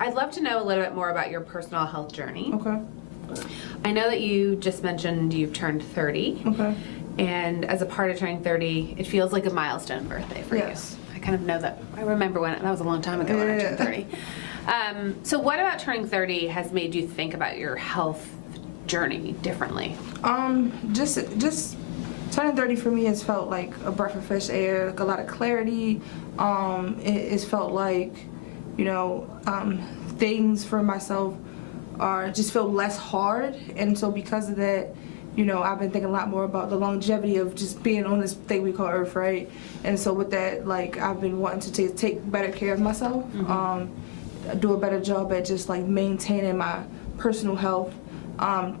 I'd love to know a little bit more about your personal health journey. Okay. I know that you just mentioned you've turned 30. Okay. And as a part of turning 30, it feels like a milestone birthday for Yes. you. I kind of know that. I remember when, that was a long time ago when I turned 30. So what about turning 30 has made you think about your health journey differently? Just turning 30 for me has felt like a breath of fresh air, like a lot of clarity. It's felt like, things for myself just feel less hard, and so because of that, I've been thinking a lot more about the longevity of just being on this thing we call Earth, right? And so with that, like, I've been wanting to take better care of myself, do a better job at just like maintaining my personal health,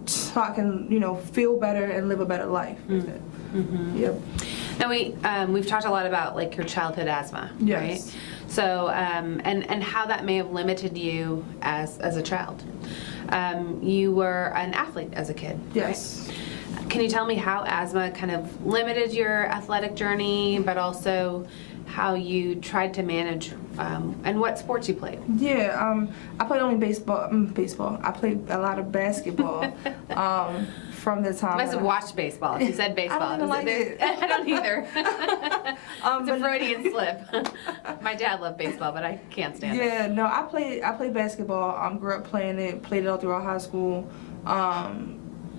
so I can, feel better and live a better life. Yep. Now we've talked a lot about like your childhood asthma, Yes. right? So and how that may have limited you as a child. You were an athlete as a kid. Yes. Right? Can you tell me how asthma kind of limited your athletic journey, but also how you tried to manage and what sports you played? Yeah, I played only baseball. I played a lot of basketball from the time. I must have watched baseball. If you said baseball, I don't like it. I don't either. It's a Freudian slip. My dad loved baseball, but I can't stand it. Yeah, no, I played basketball. Grew up playing it. Played it all throughout high school,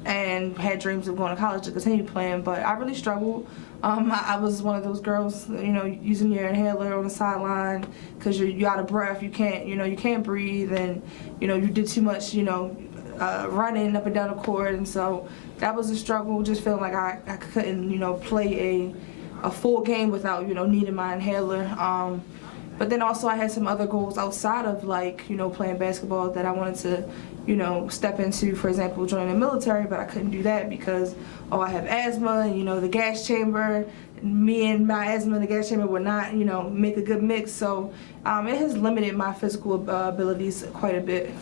and had dreams of going to college to continue playing. But I really struggled. I was one of those girls, using your inhaler on the sideline because you're out of breath. You can't breathe, and you did too much, running up and down the court, and so that was a struggle. Just feeling like I couldn't, play a full game without, needing my inhaler. But then also I had some other goals outside of like, playing basketball that I wanted to, step into, for example, joining the military, but I couldn't do that because, I have asthma and, the gas chamber, me and my asthma in the gas chamber would not, make a good mix. So it has limited my physical abilities quite a bit.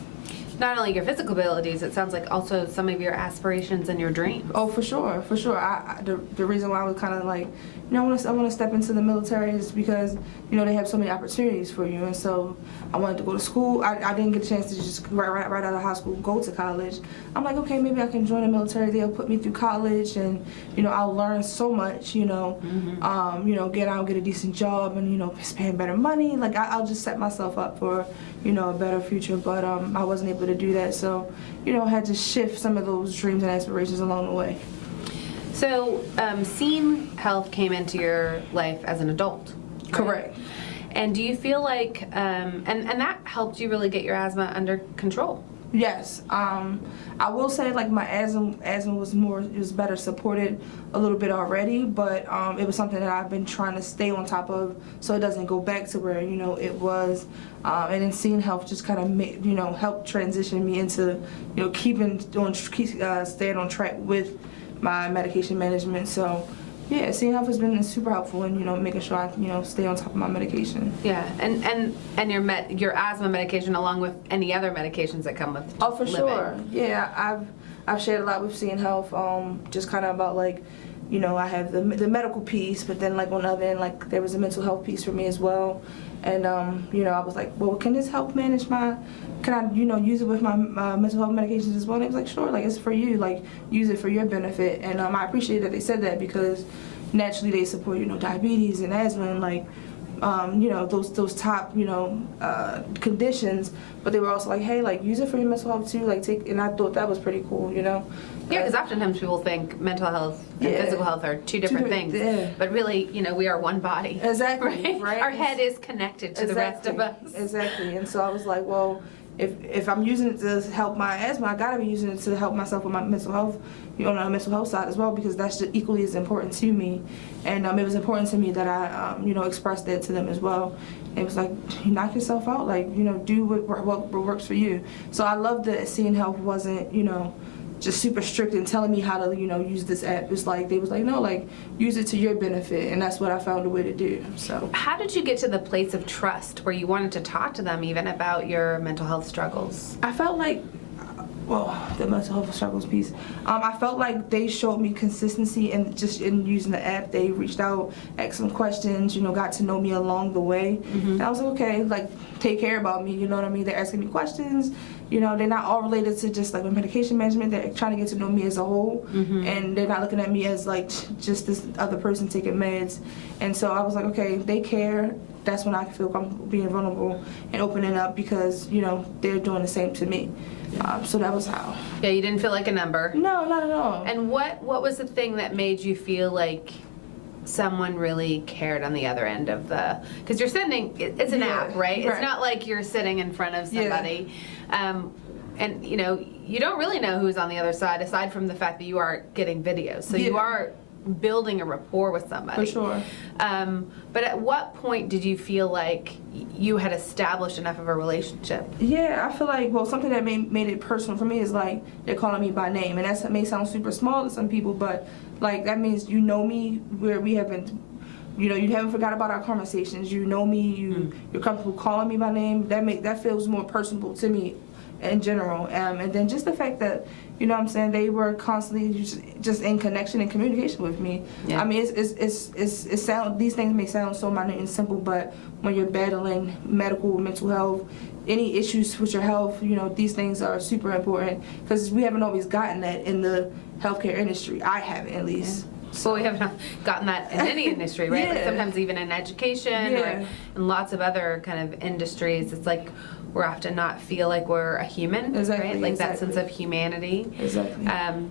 Not only your physical abilities, it sounds like also some of your aspirations and your dreams. Oh, for sure. The reason why I was kind of like, I want to step into the military is because, they have so many opportunities for you, and so I wanted to go to school. I didn't get a chance to just right out of high school go to college. I'm like, okay, maybe I can join the military. They'll put me through college, and I'll learn so much. Get out, get a decent job, and spend better money. Like I'll just set myself up for a better future. But I wasn't able to do that, so I had to shift some of those dreams and aspirations along the way. So Scene Health came into your life as an adult. Right? Correct. And do you feel like and that helped you really get your asthma under control? Yes. I will say like my asthma was better supported a little bit already, but it was something that I've been trying to stay on top of so it doesn't go back to where it was. And then Scene Health just kind of helped transition me into staying on track with my medication management. So yeah, Scene Health has been super helpful in making sure I stay on top of my medication. Yeah, and your asthma medication along with any other medications that come with Oh, for living. sure. Yeah, I've shared a lot with Scene Health, just kind of about like, I have the medical piece, but then like on the other end, like there was a mental health piece for me as well. And I was like, well, can this help manage can I use it with my mental health medications as well? And they was like, sure, like it's for you, like use it for your benefit. And I appreciate that they said that because naturally they support diabetes and asthma and like those top conditions, but they were also like, hey, like use it for your mental health too, like and I thought that was pretty cool. Yeah, because oftentimes people think mental health and physical health are two different things, but really, we are one body. Exactly, right? Our head is connected to the rest of us. Exactly, and so I was like, well, if I'm using it to help my asthma, I gotta be using it to help myself with my mental health, on the mental health side as well, because that's just equally as important to me. And it was important to me that I, expressed that to them as well. It was like, knock yourself out, like, do what works for you. So I love that Scene Health wasn't, just super strict in telling me how to, use this app. It's like, they was like, no, like, use it to your benefit, and that's what I found a way to do, so. How did you get to the place of trust where you wanted to talk to them even about your mental health struggles? I felt like well, the mental health struggles piece. I felt like they showed me consistency and just in using the app. They reached out, asked some questions, got to know me along the way. And I was like, okay, like, take care about me, you know what I mean? They're asking me questions, they're not all related to just like my medication management. They're trying to get to know me as a whole, and they're not looking at me as like just this other person taking meds. And so I was like, okay, they care. That's when I feel comfortable being vulnerable and opening up because, they're doing the same to me. So that was how. Yeah, you didn't feel like a number. No, not at all. And what was the thing that made you feel like someone really cared on the other end of the, because you're sending, it's an app, right? It's not like you're sitting in front of somebody. And you don't really know who's on the other side aside from the fact that you are getting videos. So you are building a rapport with somebody. For sure. But at what point did you feel like you had established enough of a relationship? Yeah, I feel like, something that made it personal for me is like they're calling me by name. And that may sound super small to some people, but like that means you know me where we haven't, you haven't forgot about our conversations. You know me, you're comfortable calling me by name. That feels more personable to me in general. And then just the fact that, what I'm saying, they were constantly just in connection and communication with me. Yeah. I mean, these things may sound so minor and simple, but when you're battling mental health, any issues with your health, these things are super important because we haven't always gotten that in the healthcare industry. I haven't, at least. Yeah. Well, we haven't gotten that in any industry, right? Like sometimes even in education or in lots of other kind of industries, it's like we're often not feel like we're a human, right? Like that sense of humanity. Exactly.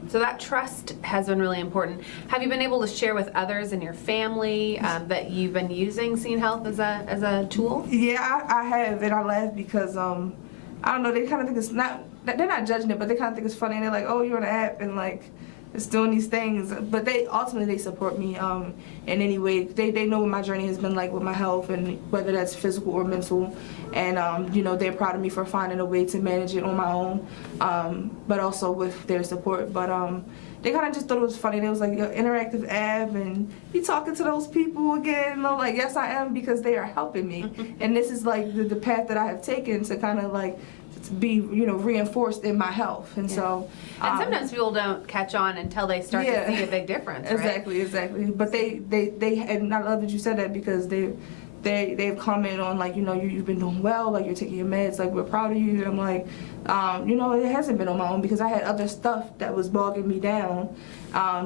So that trust has been really important. Have you been able to share with others in your family that you've been using Scene Health as a tool? Yeah, I have, and I laugh because I don't know, they kind of think it's not, they're not judging it, but they kind of think it's funny, and they're like, oh, you're on an app, and like, it's doing these things, but they ultimately support me in any way. They know what my journey has been like with my health, and whether that's physical or mental, and they're proud of me for finding a way to manage it on my own, but also with their support. But they kind of just thought it was funny. They was like, your interactive app, and you talking to those people again? And I'm like, yes, I am, because they are helping me, and this is like the path that I have taken to kind of like be reinforced in my health. And so and sometimes people don't catch on until they start to see a big difference, right? Exactly. But they and I love that you said that because they've commented on like, you've been doing well, like you're taking your meds, like we're proud of you. And I'm like, it hasn't been on my own because I had other stuff that was bogging me down,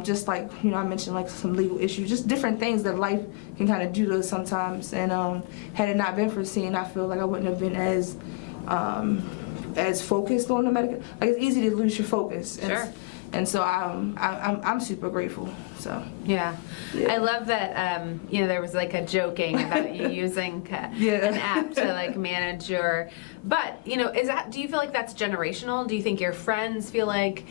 just like I mentioned, like some legal issues, just different things that life can kind of do to us sometimes. And had it not been for Scene, I feel like I wouldn't have been as focused on the medical. Like, it's easy to lose your focus. And so I'm super grateful. So yeah. I love that there was like a joking about you using an app to like manage your. But do you feel like that's generational? Do you think your friends feel like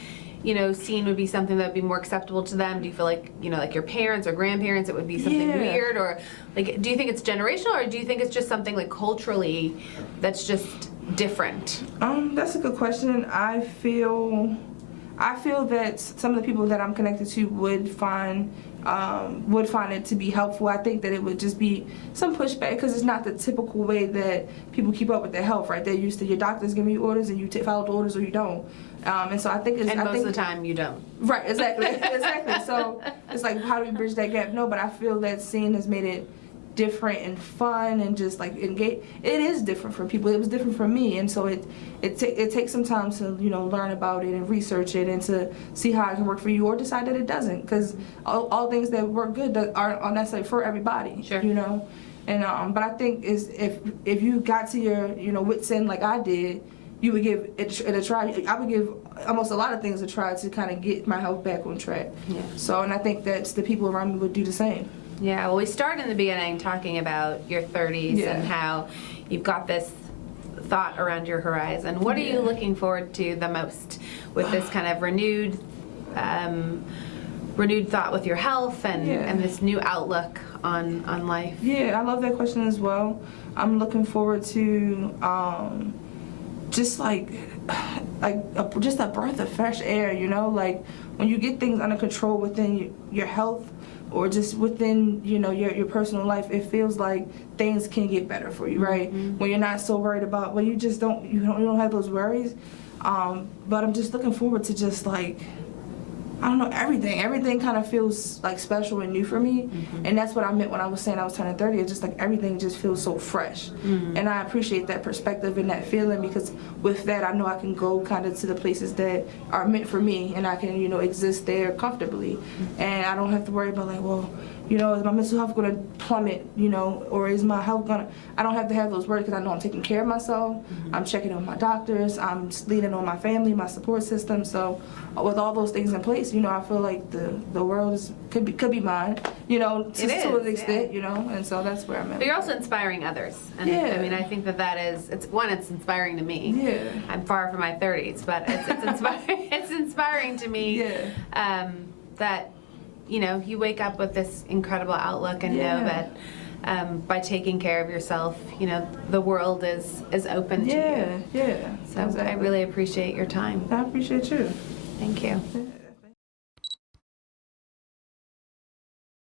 Scene would be something that would be more acceptable to them? Do you feel like like your parents or grandparents it would be something weird, or like do you think it's generational, or do you think it's just something like culturally that's just different? That's a good question. I feel that some of the people that I'm connected to would find it to be helpful. I think that it would just be some pushback because it's not the typical way that people keep up with their health, right? They're used to your doctors giving you orders and you follow the orders or you don't. And so I think it's... And most of the time you don't. Right, exactly. So it's like, how do we bridge that gap? No, but I feel that Scene has made it different and fun and just like engage. It is different for people. It was different for me, and so it takes some time to learn about it and research it and to see how it can work for you or decide that it doesn't, because all things that work good that aren't necessarily for everybody. Sure. And but I think if you got to your wits end like I did, you would give it a try. I would give almost a lot of things a try to kind of get my health back on track. Yeah. So, and I think that the people around me would do the same. Yeah, well, we started in the beginning talking about your 30s and how you've got this thought around your horizon. What are you looking forward to the most with this kind of renewed thought with your health and this new outlook on life? Yeah, I love that question as well. I'm looking forward to just like just a breath of fresh air, like when you get things under control within your health or just within your personal life, it feels like things can get better for you, right? When you're not so worried about, when you just don't have those worries, But I'm just looking forward to just like, I don't know, everything kind of feels like special and new for me. And that's what I meant when I was saying I was turning 30. It's just like everything just feels so fresh. And I appreciate that perspective and that feeling, because with that I know I can go kind of to the places that are meant for me, and I can, you know, exist there comfortably. And I don't have to worry about like, well, you know, is my mental health going to plummet, you know, or is my health going to, I don't have to have those worries, because I know I'm taking care of myself. I'm checking on my doctors. I'm leaning on my family, my support system. So with all those things in place, you know, I feel like the world could be mine, you know, to an extent, you know, and so that's where I'm at. But you're also inspiring others. And I mean, I think that is, it's inspiring to me. Yeah. I'm far from my 30s, but it's inspiring, it's inspiring to me that, you know, you wake up with this incredible outlook and know that by taking care of yourself, you know, the world is open to you. Yeah, So exactly. I really appreciate your time. I appreciate you. Thank you.